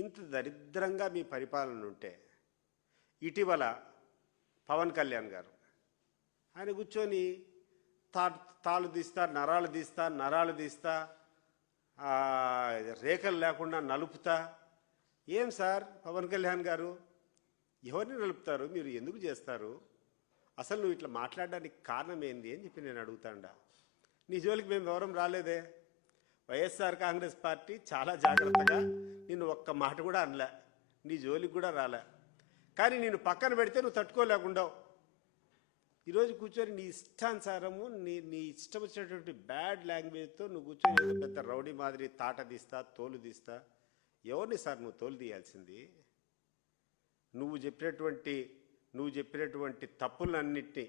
ఇంత దరిద్రంగా మీ పరిపాలన ఉంటే ఇటీవల పవన్ కళ్యాణ్ గారు ఆయన కూర్చొని తాళ్ళు తీస్తా, నరాలు తీస్తా, రేఖలు లేకుండా నలుపుతా. ఏం సార్ పవన్ కళ్యాణ్ గారు, ఎవరిని నలుపుతారు? మీరు ఎందుకు చేస్తారు? అసలు నువ్వు ఇట్లా మాట్లాడడానికి కారణం ఏంది అని చెప్పి నేను అడుగుతాండా. నీ జోలికి మేము ఎవరం రాలేదే. వైఎస్ఆర్ కాంగ్రెస్ పార్టీ చాలా జాగ్రత్తగా నిన్ను ఒక్క మాట కూడా అనలే, నీ జోలికి కూడా రాలే. కానీ నేను పక్కన పెడితే నువ్వు తట్టుకోలేకుండావు. ఈరోజు కూర్చొని నీ ఇష్టానుసారము నీ ఇష్టం వచ్చినటువంటి బ్యాడ్ లాంగ్వేజ్తో నువ్వు కూర్చొని పెద్ద రౌడీ మాదిరి తాట తీస్తా, తోలు తీస్తా. ఎవరిని సార్ నువ్వు తోలు తీయాల్సింది? నువ్వు చెప్పినటువంటి తప్పులన్నింటినీ,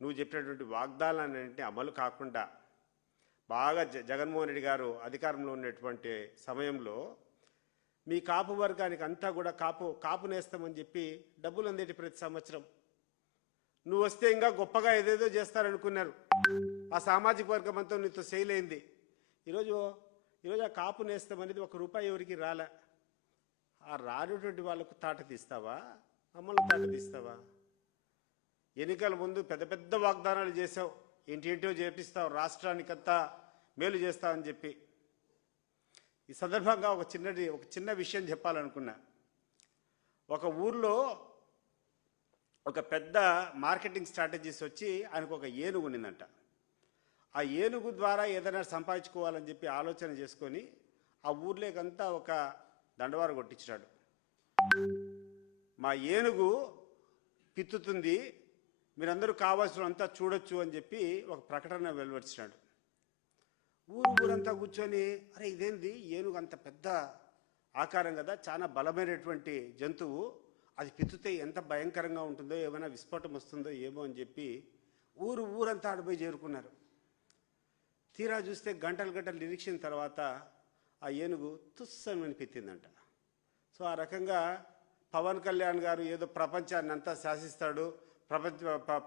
నువ్వు చెప్పినటువంటి వాగ్దానాలన్నింటినీ అమలు కాకుండా బాగా జగన్మోహన్ రెడ్డి గారు అధికారంలో ఉన్నటువంటి సమయంలో మీ కాపు వర్గానికి అంతా కూడా కాపు నేస్తామని చెప్పి డబ్బులు అందేటి ప్రతి సంవత్సరం. నువ్వు వస్తే ఇంకా గొప్పగా ఏదేదో చేస్తారనుకున్నారు. ఆ సామాజిక వర్గం అంతా నీతో సెయిల్ అయింది. ఈరోజు ఆ కాపు నేస్తం అనేది ₹1 ఎవరికి రాలే. ఆ రానటువంటి వాళ్ళకు తాట తీస్తావా, మమ్మల్ని తాట తీస్తావా? ఎన్నికల ముందు పెద్ద పెద్ద వాగ్దానాలు చేసావు, ఏంటేంటో చేపిస్తావు, రాష్ట్రానికంతా మేలు చేస్తావని చెప్పి. ఈ సందర్భంగా ఒక చిన్న విషయం చెప్పాలనుకున్నా. ఒక ఊర్లో ఒక పెద్ద మార్కెటింగ్ స్ట్రాటజీస్ వచ్చి ఆయనకు ఒక ఏనుగు ఉండిందంట. ఆ ఏనుగు ద్వారా ఏదైనా సంపాదించుకోవాలని చెప్పి ఆలోచన చేసుకొని ఆ ఊర్లోకంతా ఒక దండవారు కొట్టించాడు. మా ఏనుగు పిత్తుతుంది, మీరందరూ కావాల్సినంతా చూడొచ్చు అని చెప్పి ఒక ప్రకటన వెలువరించాడు. ఊరంతా కూర్చొని, అరే ఇదేంది, ఏనుగు అంత పెద్ద ఆకారం కదా, చాలా బలమైనటువంటి జంతువు, అది పిత్తుతే ఎంత భయంకరంగా ఉంటుందో, ఏమైనా విస్ఫోటం వస్తుందో ఏమో అని చెప్పి ఊరంతా ఆడిపోయి చేరుకున్నారు. తీరా చూస్తే గంటలు నిరీక్షణ తర్వాత ఆ ఏనుగు తుస్సని పెట్టిందంట. సో ఆ రకంగా పవన్ కళ్యాణ్ గారు ఏదో ప్రపంచాన్ని అంతా శాసిస్తాడు,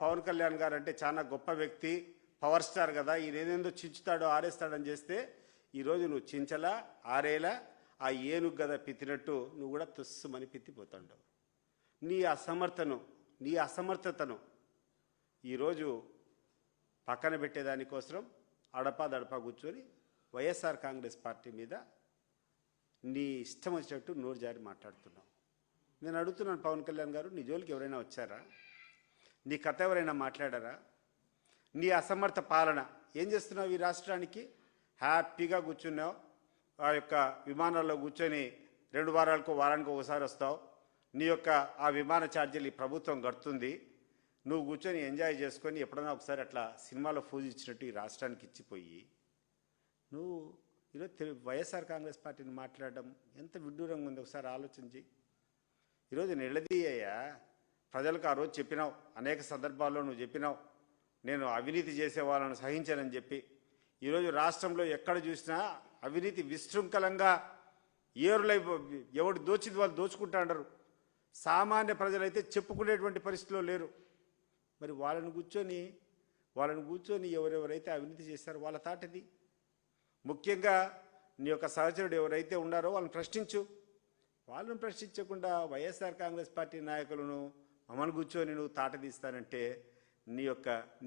పవన్ కళ్యాణ్ గారు అంటే చాలా గొప్ప వ్యక్తి, పవర్ స్టార్ కదా, ఈయన ఏదేందో చించుతాడో ఆరేస్తాడని చేస్తే ఈరోజు నువ్వు చించలా ఆరేలా ఆ ఏనుగు గద పిత్తినట్టు నువ్వు కూడా తుస్సుమని పిత్తిపోతాడు. నీ అసమర్థతను ఈరోజు పక్కన పెట్టేదానికోసం అడపా కూర్చొని వైఎస్ఆర్ కాంగ్రెస్ పార్టీ మీద నీ ఇష్టం వచ్చినట్టు నోరు జారి మాట్లాడుతున్నావు. నేను అడుగుతున్నాను పవన్ కళ్యాణ్ గారు, నీ జోలికి ఎవరైనా వచ్చారా? నీ కథ ఎవరైనా మాట్లాడారా? నీ అసమర్థ పాలన ఏం చేస్తున్నావు? ఈ రాష్ట్రానికి హ్యాపీగా కూర్చున్నావు, ఆ యొక్క విమానాల్లో కూర్చొని 2 వారానికి ఒకసారి వస్తావు. నీ యొక్క ఆ విమాన ఛార్జీలు ఈ ప్రభుత్వం కడుతుంది. నువ్వు కూర్చొని ఎంజాయ్ చేసుకొని ఎప్పుడైనా ఒకసారి అట్లా సినిమాలో ఫోజు ఇచ్చినట్టు ఈ రాష్ట్రానికి ఇచ్చిపోయి నువ్వు ఈరోజు వైఎస్ఆర్ కాంగ్రెస్ పార్టీని మాట్లాడడం ఎంత విడ్డూరంగా ఉంది ఒకసారి ఆలోచించి. ఈరోజు నిలదీయ్యా, ప్రజలకు ఆ రోజు చెప్పినావు, అనేక సందర్భాల్లో నువ్వు చెప్పినావు, నేను అవినీతి చేసే వాళ్ళను సహించానని చెప్పి. ఈరోజు రాష్ట్రంలో ఎక్కడ చూసినా అవినీతి విశృంఖలంగా ఏరులై ఎవడు దోచింది వాళ్ళు దోచుకుంటా అంటారు. సామాన్య ప్రజలైతే చెప్పుకునేటువంటి పరిస్థితిలో లేరు. మరి వాళ్ళని కూర్చొని ఎవరెవరైతే అవినీతి చేస్తారో వాళ్ళ తాటది. ముఖ్యంగా నీ యొక్క సహచరుడు ఎవరైతే ఉన్నారో వాళ్ళని ప్రశ్నించు. వాళ్ళని ప్రశ్నించకుండా వైఎస్ఆర్ కాంగ్రెస్ పార్టీ నాయకులను మమ్మల్ని కూర్చొని నువ్వు తాట తీస్తానంటే నీ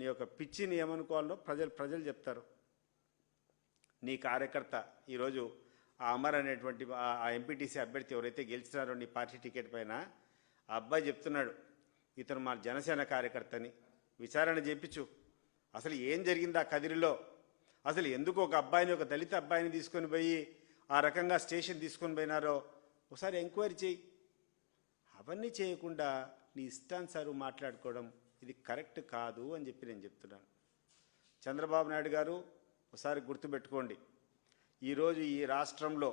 యొక్క పిచ్చిని ఏమనుకోవాలో ప్రజలు చెప్తారు. నీ కార్యకర్త ఈరోజు ఆ అమర్ అనేటువంటి ఆ ఎంపీటీసీ అభ్యర్థి ఎవరైతే గెలిచినారో నీ పార్టీ టికెట్ పైన, ఆ అబ్బాయి చెప్తున్నాడు, ఇతను మా జనసేన కార్యకర్తని, విచారణ చేయించు. అసలు ఏం జరిగింది ఆ కదిరిలో? అసలు ఎందుకు ఒక దళిత అబ్బాయిని తీసుకొని పోయి ఆ రకంగా స్టేషన్ తీసుకొని పోయినారో ఒకసారి ఎంక్వైరీ చేయి. అవన్నీ చేయకుండా నీ ఇష్టానుసారం మాట్లాడుకోవడం ఇది కరెక్ట్ కాదు అని చెప్పి నేను చెప్తున్నాను. చంద్రబాబు నాయుడు గారు, ఒకసారి గుర్తుపెట్టుకోండి, ఈరోజు ఈ రాష్ట్రంలో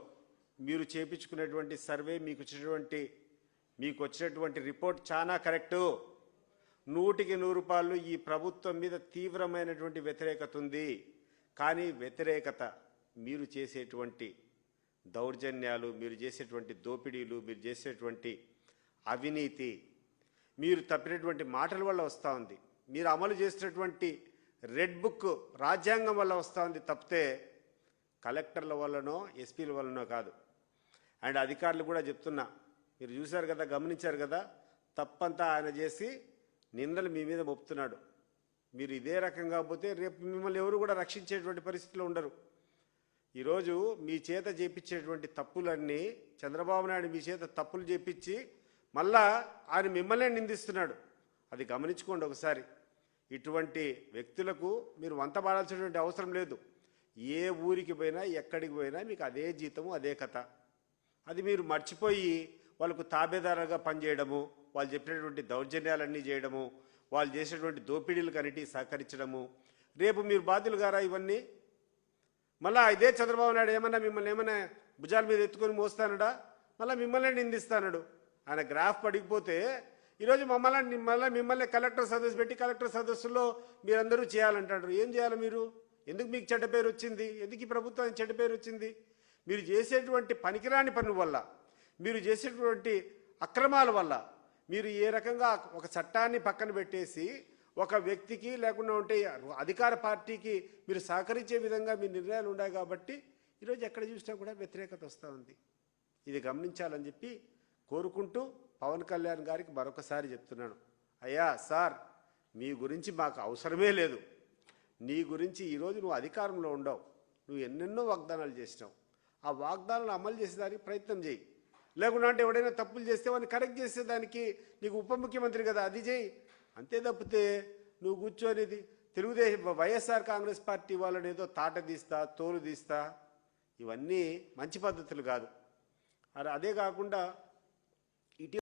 మీరు చేయించుకునేటువంటి సర్వే, మీకు వచ్చినటువంటి రిపోర్ట్ చాలా కరెక్టు. 100కి 100 ఈ ప్రభుత్వం మీద తీవ్రమైనటువంటి వ్యతిరేకత ఉంది. కానీ వ్యతిరేకత మీరు చేసేటువంటి దౌర్జన్యాలు, మీరు చేసేటువంటి దోపిడీలు, మీరు చేసేటువంటి అవినీతి, మీరు తప్పినటువంటి మాటల వల్ల వస్తూ ఉంది. మీరు అమలు చేసినటువంటి రెడ్ బుక్ రాజ్యాంగం వల్ల వస్తూ ఉంది తప్పితే కలెక్టర్ల వల్లనో ఎస్పీల వల్లనో కాదు. అండ్ అధికారులు కూడా చెప్తున్నా, మీరు చూశారు కదా, గమనించారు కదా, తప్పంతా ఆయన చేసి నిందలు మీ మీద మోపుతున్నాడు. మీరు ఇదే రకంగా పోతే రేపు మిమ్మల్ని ఎవరు కూడా రక్షించేటువంటి పరిస్థితిలో ఉండరు. ఈరోజు మీ చేత చేపించేటువంటి తప్పులన్నీ చంద్రబాబు నాయుడు మీ చేత తప్పులు చేపించి మళ్ళా ఆయన మిమ్మల్నే నిందిస్తున్నాడు. అది గమనించుకోండి ఒకసారి. ఇటువంటి వ్యక్తులకు మీరు వంత పాడాల్సినటువంటి అవసరం లేదు. ఏ ఊరికి పోయినా ఎక్కడికి పోయినా మీకు అదే జీతము అదే కథ. అది మీరు మర్చిపోయి వాళ్ళకు తాబేదారుగా పనిచేయడము, వాళ్ళు చెప్పినటువంటి దౌర్జన్యాలన్నీ చేయడము, వాళ్ళు చేసేటువంటి దోపిడీలకు అన్నిటికీ సహకరించడము, రేపు మీరు బాధ్యులు గారా ఇవన్నీ? మళ్ళా ఇదే చంద్రబాబు నాయుడు మిమ్మల్ని ఏమన్నా భుజాల మీద ఎత్తుకొని మోస్తానడా? మళ్ళీ మిమ్మల్ని నిందిస్తాడు. ఆయన గ్రాఫ్ పడిపోతే ఈరోజు మిమ్మల్ని కలెక్టర్ సదస్సు పెట్టి కలెక్టర్ సదస్సులో మీరందరూ చేయాలంటారు. ఏం చేయాలి మీరు? ఎందుకు మీకు చెడ్డ పేరు వచ్చింది? ఎందుకు ఈ ప్రభుత్వానికి చెడ్డ పేరు వచ్చింది? మీరు చేసేటువంటి పనికిరాని పనుల వల్ల, మీరు చేసేటువంటి అక్రమాల వల్ల, మీరు ఏ రకంగా ఒక చట్టాన్ని పక్కన పెట్టేసి ఒక వ్యక్తికి లేకుండా ఉంటే అధికార పార్టీకి మీరు సహకరించే విధంగా మీ నిర్ణయాలు ఉన్నాయి కాబట్టి ఈరోజు ఎక్కడ చూసినా కూడా వ్యతిరేకత వస్తూ ఉంది. ఇది గమనించాలని చెప్పి కోరుకుంటూ పవన్ కళ్యాణ్ గారికి మరొకసారి చెప్తున్నాను, అయ్యా సార్, మీ గురించి మాకు అవసరమే లేదు. నీ గురించి ఈరోజు నువ్వు అధికారంలో ఉండవు, నువ్వు ఎన్నెన్నో వాగ్దానాలు చేసినావు. ఆ వాగ్దానాలను అమలు చేసేదానికి ప్రయత్నం చేయి. లేకుండా అంటే ఎవడైనా తప్పులు చేస్తే వాడిని కరెక్ట్ చేసేదానికి నీకు ఉప ముఖ్యమంత్రి కదా, అది చేయి. అంతే తప్పితే నువ్వు కూర్చొని తెలుగుదేశం వైఎస్ఆర్ కాంగ్రెస్ పార్టీ వాళ్ళని ఏదో తాట తీస్తా తోలు తీస్తా, ఇవన్నీ మంచి పద్ధతులు కాదు. అదే కాకుండా